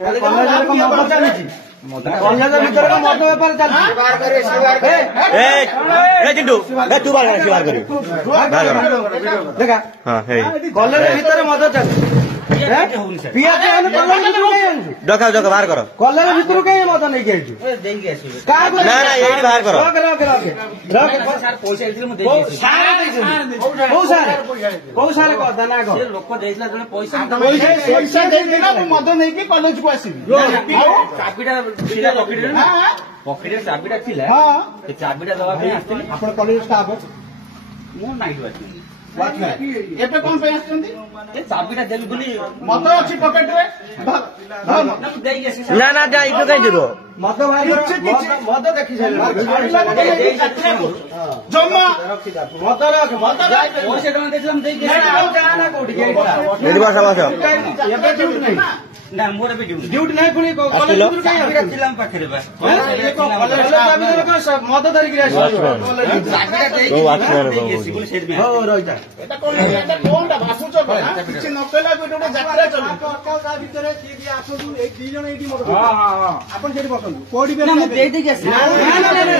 college भीतर मद बेपार चिंटू तू बाहर कर देखा कॉलेज भीतर मद चलती डका डका बाहर कर कॉलेज भीतर कहीं मद नहीं बाहर कर मद नहीं कॉलेज को आसबी पकेट चाबिटा थिला चाबिटा दवा आपण कॉलेज स्टाफ मु नाइट एबे कोन पे आछंती ए चाबिटा देली बोली मत अछि पॉकेट रे ना ना जा इतो कहीं जीरो मत भाई मत देखि जम्मा मत रख मत पैसे टका देछम देई के जा ना कोठी एदी बस बस एबे ड्यूटी नहीं ना मोर भी ड्यूटी नहीं पुनी कॉलेज भीतर कहीं आबिरा पाखरे बस कॉलेज मत धरि के चाबिटा देई के सेट में हो रहिता एटा कोनटा भासुचो ना किछि नकला गोटे यात्रा चलू ता भीतर सी भी आसु एक दी जण एठी मत हां हां आपण सेठी बसनु कोडी बे ना देई दे के ना ना ना